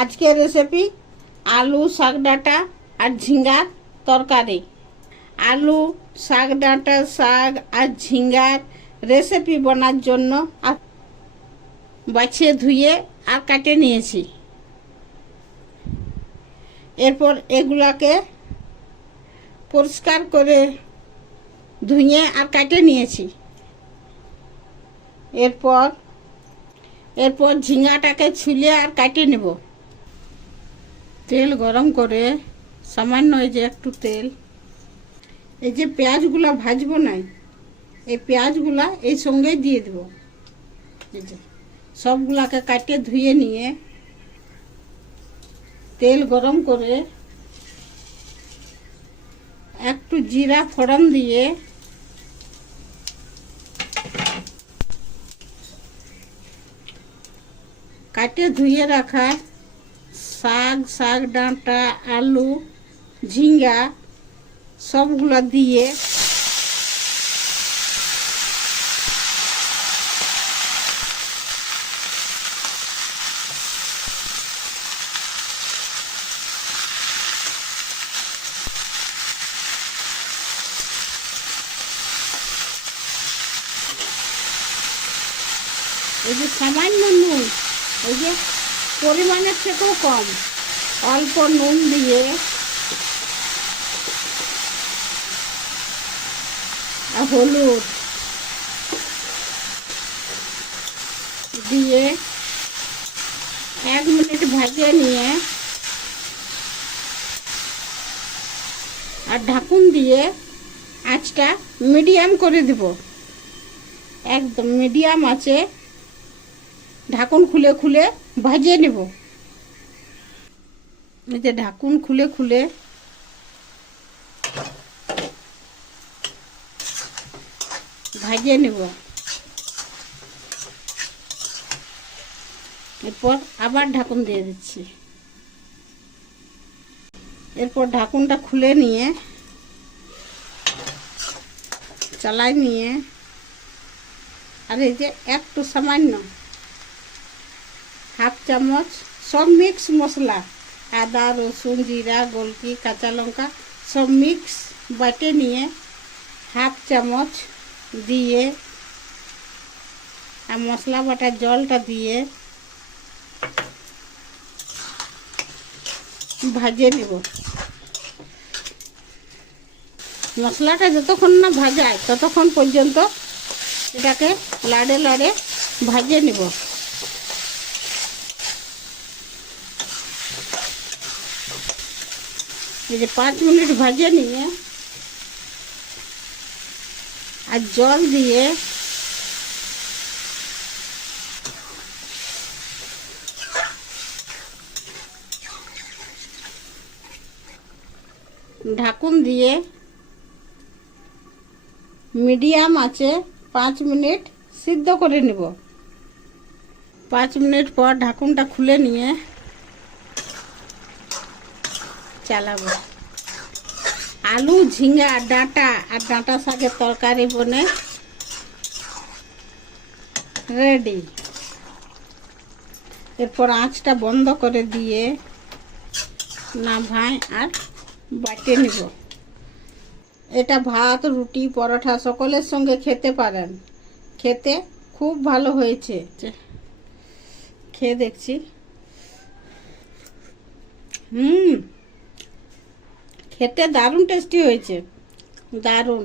আজকের রেসিপি আলু শাক ডাঁটা আর ঝিঙ্গার তরকারি। আলু শাক ডাঁটা শাক আর ঝিঙ্গার রেসিপি বানার জন্য বাছিয়ে ধুয়ে আর কাটে নিয়েছি। এরপর এগুলাকে পরিষ্কার করে ধুয়ে আর কাটে নিয়েছি। এরপর ঝিঙ্গাটাকে ছুলে আর কাটে নেব। তেল গরম করে সামান্য এই যে একটু তেল, এই যে পেঁয়াজগুলো ভাজবো না, এই পেঁয়াজগুলা এই সঙ্গে দিয়ে দেব। এই যে সবগুলাকে কাটে ধুয়ে নিয়ে তেল গরম করে একটু জিরা ফোড়ন দিয়ে কাটে ধুয়ে রাখা শাক ডাঁটা আলু ঝিঙ্গা সবগুলো দিয়ে এই যে সামান্য নুন, এই যে পরিমাণের থেকেও কম, অল্প নুন দিয়ে আর হলুদ দিয়ে 1 মিনিট ভাজিয়ে নিয়ে আর ঢাকুন দিয়ে আঁচটা মিডিয়াম করে দেব। একদম মিডিয়াম আছে, ঢাকুন খুলে খুলে ভাজিয়ে নেব। এই যে ঢাকুন খুলে খুলে ভাজিয়ে নেব। এরপর আবার ঢাকুন দিয়ে দিচ্ছি। এরপর ঢাকুনটা খুলে নিয়ে চালাই নিয়ে আর এই যে একটু সামান্য হাফ চামচ সব মিক্স মশলা, আদা রসুন জিরা গোলকি কাঁচা লঙ্কা সব মিক্স বাটে নিয়ে হাফ চামচ দিয়ে আর মশলা বাটার জলটা দিয়ে ভাজে নেব। মশলাটা যতক্ষণ না ভাজায় ততক্ষণ পর্যন্ত এটাকে লাড়ে লাড়ে ভাজে নেব। এই যে 5 মিনিট ভাজে নিয়ে আর জল দিয়ে ঢাকুন দিয়ে মিডিয়াম আছে 5 মিনিট সিদ্ধ করে নেব। 5 মিনিট পর ঢাকুনটা খুলে নিয়ে চালাবো। আলু ঝিঙ্গা ডাঁটা আর ডাঁটা শাকের তরকারি বনে রেডি। এরপর আঁচটা বন্ধ করে দিয়ে নামাই আর বাটে নিব। এটা ভাত রুটি পরোটা সকলের সঙ্গে খেতে পারেন, খেতে খুব ভালো হয়েছে। খেয়ে দেখছি, খেতে দারুণ টেস্টি হয়েছে, দারুণ।